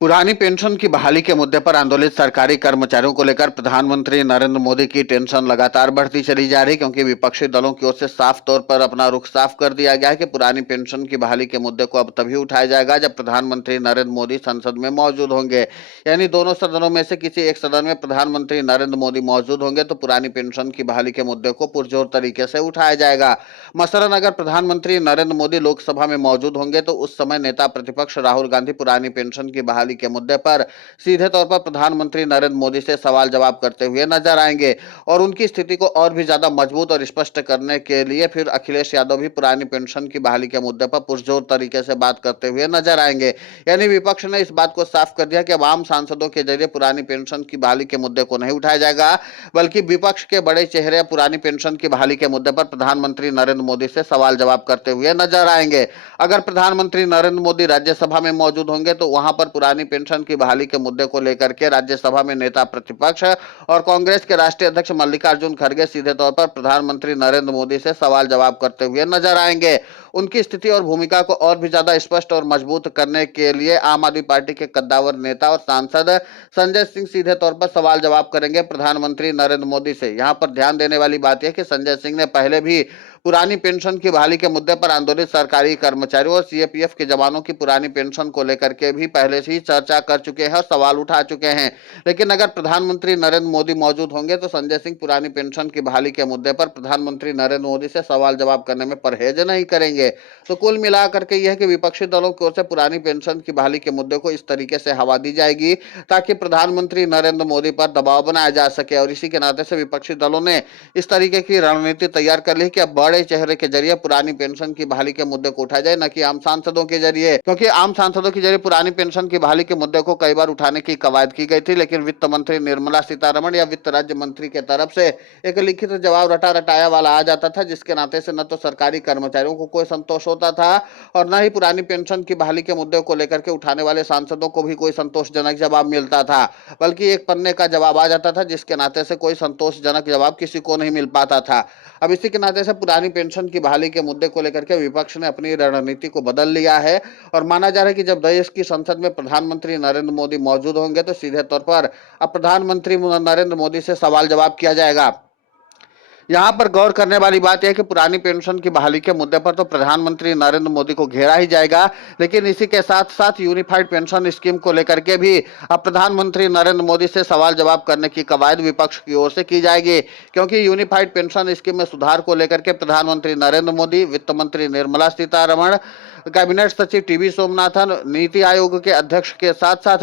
पुरानी पेंशन की बहाली के मुद्दे पर आंदोलित सरकारी कर्मचारियों को लेकर प्रधानमंत्री नरेंद्र मोदी की टेंशन लगातार बढ़ती चली जा रही, क्योंकि विपक्षी दलों की ओर से साफ तौर पर अपना रुख साफ कर दिया गया है कि पुरानी पेंशन की बहाली के मुद्दे को अब तभी उठाया जाएगा जब प्रधानमंत्री नरेंद्र मोदी संसद में मौजूद होंगे। यानी दोनों सदनों में से किसी एक सदन में प्रधानमंत्री नरेंद्र मोदी मौजूद होंगे तो पुरानी पेंशन की बहाली के मुद्दे को पुरजोर तरीके से उठाया जाएगा। मसलन अगर प्रधानमंत्री नरेंद्र मोदी लोकसभा में मौजूद होंगे तो उस समय नेता प्रतिपक्ष राहुल गांधी पुरानी पेंशन की बहाली के मुद्दे पर सीधे तौर पर प्रधानमंत्री नरेंद्र मोदी से सवाल जवाब करते हुए नजर आएंगे और उनकी स्थिति को और भी ज्यादा मजबूत और स्पष्ट करने के लिए फिर अखिलेश यादव भी पुरानी पेंशन की बहाली के मुद्दे पर पुरजोर तरीके से बात करते हुए नजर आएंगे। यानी विपक्ष ने इस बात को साफ कर दिया कि अब आम सांसदों के जरिए पुरानी पेंशन की बहाली के मुद्दे को नहीं उठाया जाएगा, बल्कि विपक्ष के बड़े चेहरे पुरानी पेंशन की बहाली के मुद्दे पर प्रधानमंत्री नरेंद्र मोदी से सवाल जवाब करते हुए नजर आएंगे। अगर प्रधानमंत्री नरेंद्र मोदी राज्यसभा में मौजूद होंगे तो वहां पर पुरानी पेंशन की बहाली के मुद्दे को लेकर के राज्यसभा में नेता प्रतिपक्ष और कांग्रेस के राष्ट्रीय अध्यक्ष मल्लिकार्जुन खड़गे सीधे तौर पर प्रधानमंत्री नरेंद्र मोदी से सवाल जवाब करते हुए नजर आएंगे। उनकी स्थिति और भूमिका को और भी ज्यादा स्पष्ट और मजबूत करने के लिए आम आदमी पार्टी के कद्दावर नेता और सांसद संजय सिंह सीधे तौर पर सवाल जवाब करेंगे प्रधानमंत्री नरेंद्र मोदी से। यहां पर ध्यान देने वाली बात यह कि संजय सिंह ने पहले भी पुरानी पेंशन की बहाली के मुद्दे पर आंदोलित सरकारी कर्मचारियों और सीएपीएफ के जवानों की पुरानी पेंशन को लेकर के भी पहले से ही चर्चा कर चुके हैं और सवाल उठा चुके हैं। लेकिन अगर प्रधानमंत्री नरेंद्र मोदी मौजूद होंगे तो संजय सिंह पुरानी पेंशन की बहाली के मुद्दे पर प्रधानमंत्री नरेंद्र मोदी से सवाल जवाब करने में परहेज नहीं करेंगे। तो कुल मिलाकर के यह है कि विपक्षी दलों की ओर से पुरानी पेंशन की बहाली के मुद्दे को इस तरीके से हवा दी जाएगी ताकि प्रधानमंत्री नरेंद्र मोदी पर दबाव बनाया जा सके, और इसी के नाते से विपक्षी दलों ने इस तरीके की रणनीति तैयार कर ली कि अब बड़े चेहरे के जरिए पुरानी पेंशन की बहाली के मुद्दे को उठाया जाए, न कि आम सांसदों के जरिए, क्योंकि आम सांसदों के जरिए पुरानी पेंशन की बहाली के मुद्दे को कई बार उठाने की कवायद की गई थी, लेकिन वित्त मंत्री निर्मला सीतारमण या वित्त राज्य मंत्री के तरफ से एक लिखित जवाब रटा रटाया वाला आ जाता था, जिसके नाते से न तो सरकारी कर्मचारियों को कोई संतोष होता था और न ही पुरानी पेंशन की बहाली के मुद्दे को लेकर के उठाने वाले सांसदों को भी कोई संतोषजनक जवाब मिलता था, बल्कि एक पन्ने का जवाब आ जाता था, जिसके नाते से कोई संतोषजनक जवाब किसी को नहीं मिल पाता था। अब इसी के नाते से पुरानी पेंशन की बहाली के मुद्दे को लेकर के विपक्ष ने अपनी रणनीति को बदल लिया है और माना जा रहा है कि जब देश की संसद में प्रधानमंत्री नरेंद्र मोदी मौजूद होंगे तो सीधे तौर पर अब प्रधानमंत्री नरेंद्र मोदी से सवाल जवाब किया जाएगा। यहाँ पर गौर करने वाली बात यह है कि पुरानी पेंशन की बहाली के मुद्दे पर तो प्रधानमंत्री नरेंद्र मोदी को घेरा ही जाएगा, लेकिन इसी के साथ साथ यूनिफाइड पेंशन स्कीम को लेकर के भी अब प्रधानमंत्री नरेंद्र मोदी से सवाल जवाब करने की कवायद विपक्ष की ओर से की जाएगी, क्योंकि यूनिफाइड पेंशन स्कीम में सुधार को लेकर के प्रधानमंत्री नरेंद्र मोदी, वित्त मंत्री निर्मला सीतारमण, कैबिनेट सचिव टीवी सोमनाथन, नीति आयोग के अध्यक्ष के साथ साथ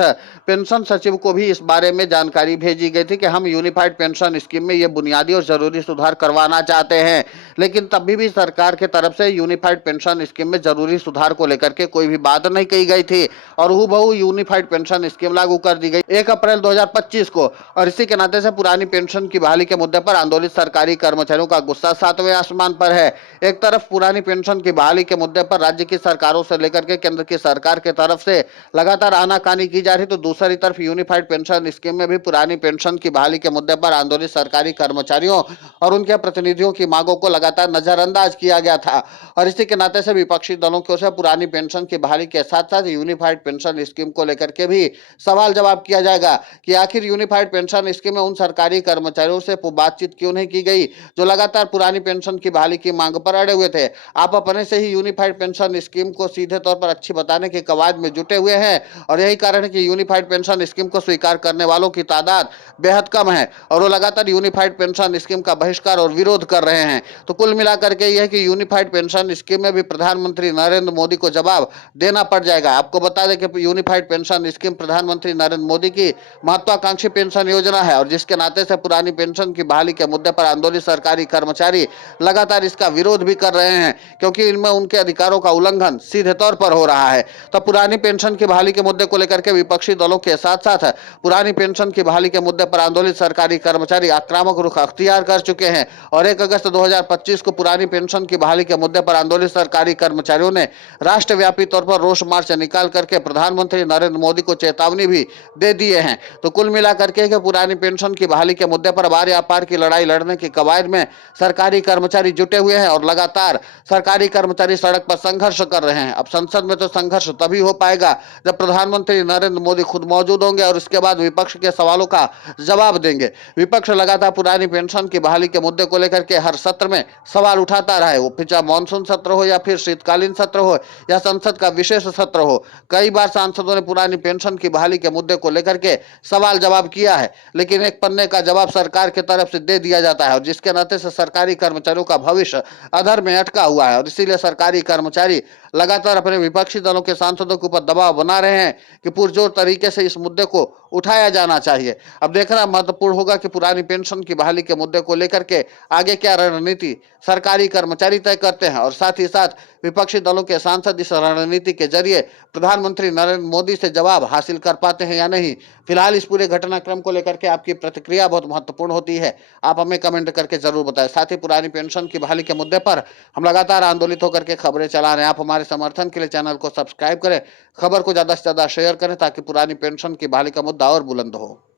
पेंशन सचिव को भी इस बारे में जानकारी भेजी गई थी कि हम यूनिफाइड पेंशन स्कीम में ये बुनियादी और जरूरी सुधार करवाना चाहते हैं, लेकिन तभी भी सरकार के तरफ से यूनिफाइड पेंशन स्कीम में जरूरी सुधार को लेकर के कोई भी बात नहीं कही गई थी और हूबहू यूनिफाइड पेंशन स्कीम लागू कर दी गई 1 अप्रैल 2025 को। और इसी के नाते से पुरानी पेंशन की बहाली के मुद्दे पर आंदोलित सरकारी कर्मचारियों का गुस्सा 7वें आसमान पर है। एक तरफ पुरानी पेंशन की बहाली के मुद्दे पर राज्य की सरकारों से लेकर के केंद्र की सरकार के तरफ से लगातार आनाकानी की जा रही, तो दूसरी तरफ यूनिफाइड पेंशन स्कीम में भी पुरानी पेंशन की बहाली के मुद्दे पर आंदोलित सरकारी कर्मचारियों और उनके प्रतिनिधियों की मांगों को लगातार नजरअंदाज किया गया था। और इसी के नाते से विपक्षी दलों की ओर से पुरानी पेंशन की बहाली के साथ साथ यूनिफाइड पेंशन स्कीम को लेकर के भी सवाल जवाब किया जाएगा कि आखिर यूनिफाइड पेंशन स्कीम में उन सरकारी कर्मचारियों से बातचीत क्यों नहीं की गई जो लगातार पुरानी पेंशन की बहाली की मांग पर अड़े हुए थे। आप अपने से ही यूनिफाइड पेंशन स्कीम को सीधे तौर पर अच्छी बताने के कवायद में जुटे हुए हैं और यही कारण है कि यूनिफाइड पेंशन स्कीम को स्वीकार करने वालों की तादाद बेहद कम है और वो लगातार यूनिफाइड पेंशन स्कीम का बहिष्कार और विरोध कर रहे हैं। तो कुल मिलाकर के यह कि यूनिफाइड पेंशन स्कीम में भी प्रधानमंत्री नरेंद्र मोदी को जवाब देना पड़ जाएगा। आपको बता दें कि यूनिफाइड पेंशन स्कीम प्रधानमंत्री नरेंद्र मोदी की महत्वाकांक्षी पेंशन योजना है और जिसके नाते से पुरानी पेंशन की बहाली के मुद्दे पर आंदोलित सरकारी कर्मचारी लगातार इसका विरोध भी कर रहे हैं, क्योंकि इनमें उनके अधिकारों का उल्लंघन सीधे तौर पर हो रहा है। तो पुरानी पेंशन की बहाली के मुद्दे को लेकर के विपक्षी दलों के साथ साथ पुरानी पेंशन की बहाली के मुद्दे पर आंदोलित सरकारी कर्मचारी आक्रामक रुख अख्तियार कर चुके हैं हैं और 1 अगस्त 2025 को पुरानी पेंशन की बहाली के मुद्दे पर आंदोलित सरकारी कर्मचारियों ने राष्ट्रव्यापी तौर पर रोष मार्च निकाल करके प्रधानमंत्री नरेंद्र मोदी को चेतावनी भी दे दिए हैं। तो कुल मिलाकर के पुरानी पेंशन की बहाली के मुद्दे पर बार पार की लड़ाई लड़ने की कवायद में सरकारी कर्मचारी जुटे हुए हैं और लगातार सरकारी कर्मचारी सड़क पर संघर्ष कर रहे हैं। अब संसद में तो संघर्ष तभी हो पाएगा जब प्रधानमंत्री नरेंद्र मोदी खुद मौजूद होंगे और इसके बाद विपक्ष के सवालों का जवाब देंगे। विपक्ष लगातार पुरानी पेंशन की बहाली के मुद्दे को लेकर के हर सत्र में सवाल उठाता रहा है, वो पिछला मानसून सत्र हो या फिर शीतकालीन सत्र हो या संसद का विशेष सत्र हो। कई बार सांसदों ने पुरानी पेंशन की बहाली के मुद्दे को लेकर के सवाल जवाब किया है, लेकिन एक पन्ने का जवाब सरकार की तरफ से दे दिया जाता है और जिसके नाते से सरकारी कर्मचारियों का भविष्य अधर में अटका हुआ है और इसीलिए सरकारी कर्मचारी लगातार अपने विपक्षी दलों के सांसदों के ऊपर दबाव बना रहे हैं कि पुरजोर तरीके से इस मुद्दे को उठाया जाना चाहिए। अब देखना महत्वपूर्ण होगा कि पुरानी पेंशन की बहाली के मुद्दे को लेकर के आगे क्या रणनीति सरकारी कर्मचारी तय करते हैं और साथ ही साथ विपक्षी दलों के सांसद इस रणनीति के जरिए प्रधानमंत्री नरेंद्र मोदी से जवाब हासिल कर पाते हैं या नहीं। फिलहाल इस पूरे घटनाक्रम को लेकर के आपकी प्रतिक्रिया बहुत महत्वपूर्ण होती है, आप हमें कमेंट करके जरूर बताएं। साथ ही पुरानी पेंशन की बहाली के मुद्दे पर हम लगातार आंदोलित होकर के खबरें चला रहे हैं। आप हमारे समर्थन के लिए चैनल को सब्सक्राइब करें, खबर को ज्यादा से ज्यादा शेयर करें ताकि पुरानी पेंशन की बहाली का मुद्दा और बुलंद हो।